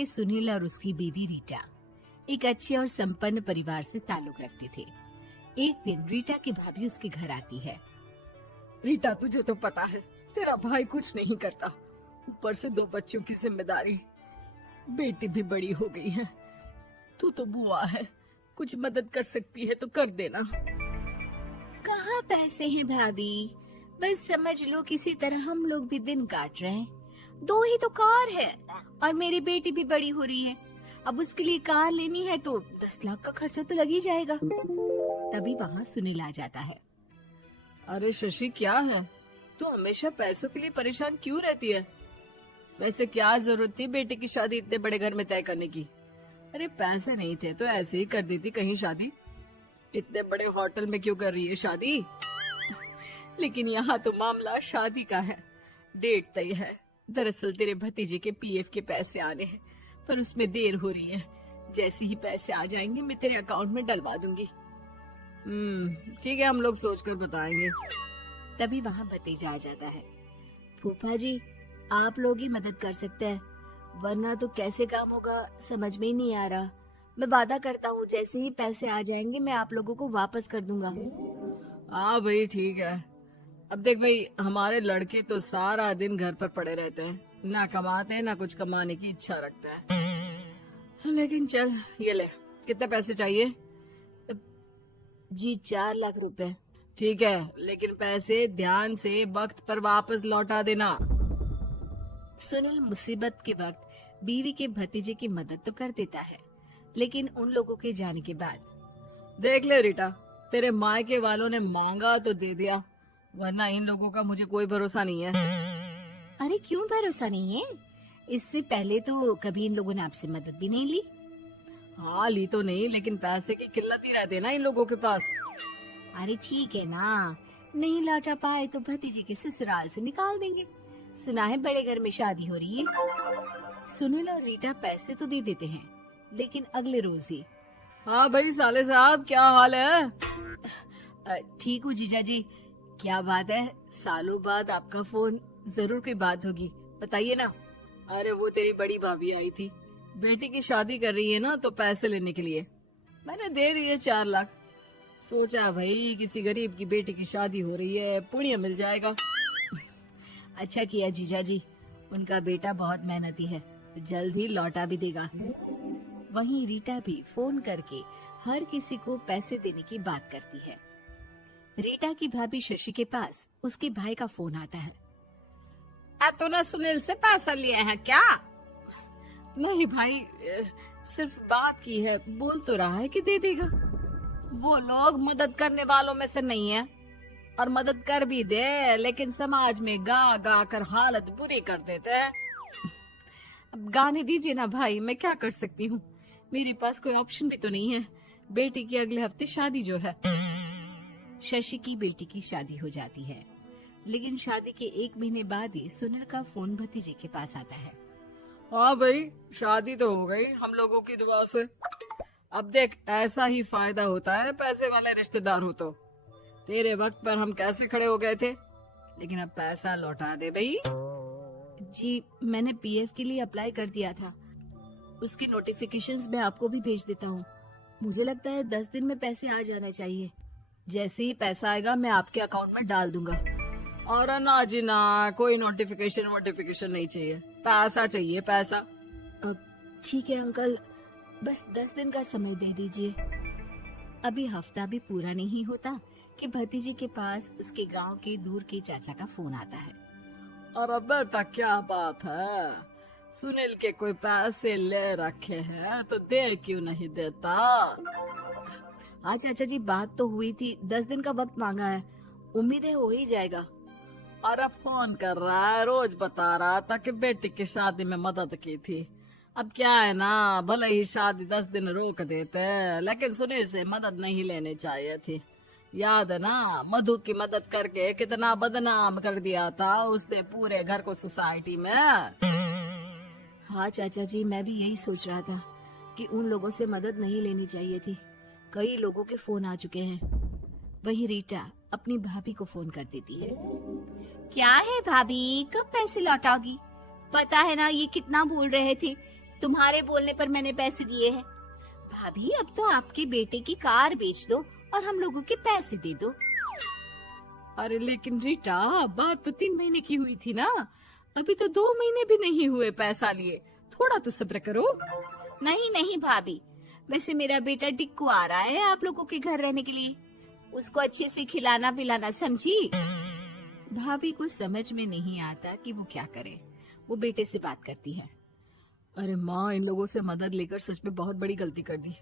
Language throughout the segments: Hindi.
कि सुनील और उसकी बीवी रीटा एक अच्छे और संपन्न परिवार से ताल्लुक रखते थे। एक दिन रीटा की भाभी उसके घर आती है। रीटा, तुझे तो पता है तेरा भाई कुछ नहीं करता, ऊपर से 2 बच्चों की जिम्मेदारी, बेटी भी बड़ी हो गई है। तू तो बुआ है, कुछ मदद कर सकती है तो कर देना। कहाँ पैसे हैं भाभी, बस समझ लो किसी तरह हम लोग भी दिन काट रहे हैं। 2 ही तो कार है और मेरी बेटी भी बड़ी हो रही है। अब उसके लिए कार लेनी है तो 10 लाख का खर्चा तो लग ही जाएगा। तभी वहाँ सुनील आ जाता है। अरे शशि, क्या है, तू हमेशा पैसों के लिए परेशान क्यों रहती है? वैसे क्या जरूरत थी बेटी की शादी इतने बड़े घर में तय करने की? अरे पैसे नहीं थे तो ऐसे ही कर देती कहीं शादी। इतने बड़े होटल में क्यों कर रही है शादी? लेकिन यहाँ तो मामला शादी का है, डेट तय है। दरअसल तेरे भतीजे के पीएफ के पैसे आने हैं, पर उसमें देर हो रही है। जैसे ही पैसे आ जाएंगे मैं तेरे अकाउंट में डलवा दूंगी। ठीक है, हम लोग सोचकर बताएंगे। तभी वहाँ भतीजा आ जाता है। फूफा जी, आप लोग ही मदद कर सकते हैं, वरना तो कैसे काम होगा समझ में ही नहीं आ रहा। मैं वादा करता हूँ जैसे ही पैसे आ जाएंगे मैं आप लोगों को वापस कर दूंगा। हाँ भाई, ठीक है। अब देख भाई, हमारे लड़के तो सारा दिन घर पर पड़े रहते हैं, ना कमाते हैं ना कुछ कमाने की इच्छा रखता है। लेकिन चल, ये ले, कितने पैसे चाहिए? जी 4 लाख रुपए। ठीक है, लेकिन पैसे ध्यान से वक्त पर वापस लौटा देना। सुनील मुसीबत के वक्त बीवी के भतीजे की मदद तो कर देता है, लेकिन उन लोगों के जाने के बाद देख ले रीटा, तेरे मायके वालों ने मांगा तो दे दिया, वरना इन लोगों का मुझे कोई भरोसा नहीं है। अरे क्यों भरोसा नहीं है? इससे पहले तो कभी इन लोगों ने आपसे मदद भी नहीं ली। हाँ, ली तो नहीं, लेकिन पैसे की किल्लत ही रहती है ना इन लोगों के पास। अरे ठीक है ना, नहीं लौटा पाए तो भतीजे के ससुराल से निकाल देंगे। सुना है बड़े घर में शादी हो रही है। सुनील और रीटा पैसे तो दे देते हैं, लेकिन अगले रोज ही। हाँ भाई साले साहब, क्या हाल है? ठीक हूँ जीजा जी। क्या बात है, सालों बाद आपका फोन, जरूर कोई बात होगी, बताइए ना। अरे वो तेरी बड़ी भाभी आई थी, बेटी की शादी कर रही है ना, तो पैसे लेने के लिए मैंने दे दिए 4 लाख। सोचा भाई किसी गरीब की बेटी की शादी हो रही है, पुण्य मिल जाएगा। अच्छा किया जीजा जी, उनका बेटा बहुत मेहनती है, जल्द ही लौटा भी देगा। वहीं रीटा भी फोन करके हर किसी को पैसे देने की बात करती है। रीटा की भाभी शशि के पास उसके भाई का फोन आता है। तूने सुनील से पैसा लिया है क्या? नहीं भाई, सिर्फ बात की है, बोल तो रहा है कि दे देगा। वो लोग मदद करने वालों में से नहीं है, और मदद कर भी दे लेकिन समाज में गा गा कर हालत बुरी कर देते हैं। अब गाने दीजिए ना भाई, मैं क्या कर सकती हूँ, मेरे पास कोई ऑप्शन भी तो नहीं है। बेटी की अगले हफ्ते शादी जो है। शशि की बेटी की शादी हो जाती है, लेकिन शादी के 1 महीने बाद ही सुनील का फोन भतीजे के पास आता है। हाँ भाई, शादी तो हो गई हम लोगों की दुआ से। अब देख, ऐसा ही फायदा होता है पैसे वाले रिश्तेदार हो तो। तेरे वक्त पर हम कैसे खड़े हो गए थे, लेकिन अब पैसा लौटा दे भाई। जी, मैंने पीएफ के लिए अप्लाई कर दिया था, उसकी नोटिफिकेशंस मैं आपको भी भेज देता हूँ। मुझे लगता है 10 दिन में पैसे आ जाना चाहिए। जैसे ही पैसा आएगा मैं आपके अकाउंट में डाल दूंगा। और ना जी ना, कोई नोटिफिकेशन नहीं चाहिए, पैसा चाहिए, पैसा। अब ठीक है अंकल, बस 10 दिन का समय दे दीजिए। अभी हफ्ता भी पूरा नहीं होता कि भतीजी के पास उसके गांव के दूर के चाचा का फोन आता है। अरे बेटा, क्या बात है, सुनील के कोई पैसे ले रखे हैं तो दे क्यों नहीं देता? हाँ चाचा जी, बात तो हुई थी, 10 दिन का वक्त मांगा है, उम्मीद है हो ही जाएगा। अरे फोन कर रहा है, रोज बता रहा था कि बेटी की शादी में मदद की थी। अब क्या है ना, भले ही शादी 10 दिन रोक देते, लेकिन सुनील से मदद नहीं लेनी चाहिए थी। याद है ना, मधु की मदद करके कितना बदनाम कर दिया था उसने पूरे घर को सोसाइटी में। हाँ चाचा जी, मैं भी यही सोच रहा था कि उन लोगों से मदद नहीं लेनी चाहिए थी। कई लोगों के फोन आ चुके हैं। वही रीटा अपनी भाभी को फोन कर देती है। क्या है भाभी, कब पैसे लौटाओगी? पता है ना ये कितना बोल रहे थे तुम्हारे बोलने पर मैंने पैसे दिए हैं। भाभी अब तो आपके बेटे की कार बेच दो और हम लोगों के पैसे दे दो। अरे लेकिन रीटा, बात तो 3 महीने की हुई थी ना, अभी तो 2 महीने भी नहीं हुए पैसा लिए, थोड़ा तो सब्र करो। नहीं नहीं भाभी, वैसे मेरा बेटा टिक्कू आ रहा है आप लोगों के घर रहने के लिए, उसको अच्छे से खिलाना पिलाना, समझी? भाभी को समझ में नहीं आता कि वो क्या करे। वो बेटे से बात करती है। अरे माँ, इन लोगों से मदद लेकर सच में बहुत बड़ी गलती कर दी।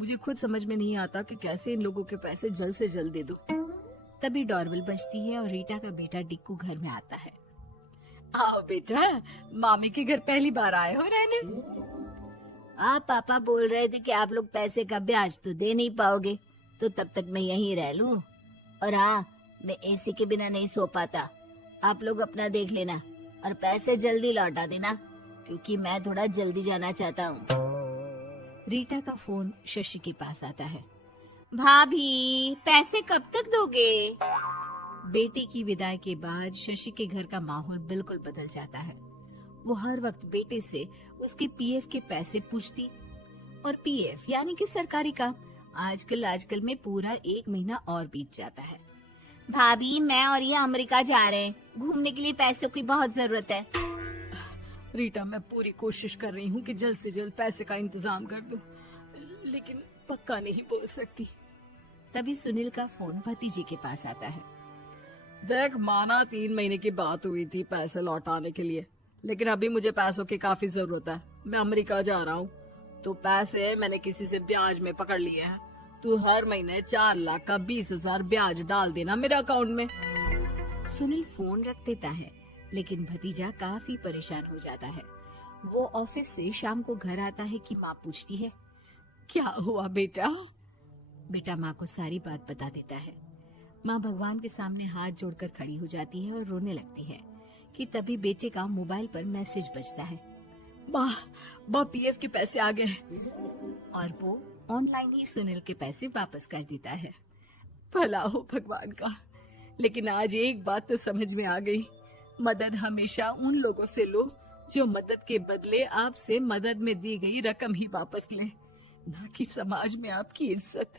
मुझे खुद समझ में नहीं आता कि कैसे इन लोगों के पैसे जल्द से जल्द दे दूं। तभी डोरबेल बजती है और रीटा का बेटा टिक्कू घर में आता है। आओ बेटा, मामी के घर पहली बार आए हो रहने? आप पापा बोल रहे थे कि आप लोग पैसे का ब्याज तो दे नहीं पाओगे, तो तब तक मैं यहीं रह लूं। और हाँ, मैं एसी के बिना नहीं सो पाता। आप लोग अपना देख लेना और पैसे जल्दी लौटा देना, क्योंकि मैं थोड़ा जल्दी जाना चाहता हूँ। रीटा का फोन शशि के पास आता है। भाभी, पैसे कब तक दोगे? बेटे की विदाई के बाद शशि के घर का माहौल बिल्कुल बदल जाता है। वो हर वक्त बेटे से उसके पीएफ के पैसे पूछती, और पीएफ यानी कि सरकारी काम। आजकल में पूरा 1 महीना और बीत जाता है। भाभी, मैं और ये अमेरिका जा रहे हैं, घूमने के लिए पैसों की बहुत जरूरत है। रीटा, मैं पूरी कोशिश कर रही हूँ कि जल्द से जल्द पैसे का इंतजाम कर दूं, लेकिन पक्का नहीं बोल सकती। तभी सुनील का फोन भतीजे के पास आता है। देख माना 3 महीने की बात हुई थी पैसे लौटाने के लिए, लेकिन अभी मुझे पैसों की काफी जरूरत है। मैं अमेरिका जा रहा हूँ, तो पैसे मैंने किसी से ब्याज में पकड़ लिए हैं। तू हर महीने 4 लाख का 20,000 ब्याज डाल देना मेरे अकाउंट में। सुनील फोन रख देता है, लेकिन भतीजा काफी परेशान हो जाता है। वो ऑफिस से शाम को घर आता है कि माँ पूछती है, क्या हुआ बेटा? बेटा माँ को सारी बात बता देता है। माँ भगवान के सामने हाथ जोड़कर खड़ी हो जाती है और रोने लगती है कि तभी बेटे का मोबाइल पर मैसेज बजता है। माँ, पीएफ के पैसे आ गए। और वो ऑनलाइन ही सुनील के पैसे वापस कर देता है। भला हो भगवान का। लेकिन आज एक बात तो समझ में आ गई, मदद हमेशा उन लोगों से लो जो मदद के बदले आपसे मदद में दी गई रकम ही वापस लें, ना कि समाज में आपकी इज्जत।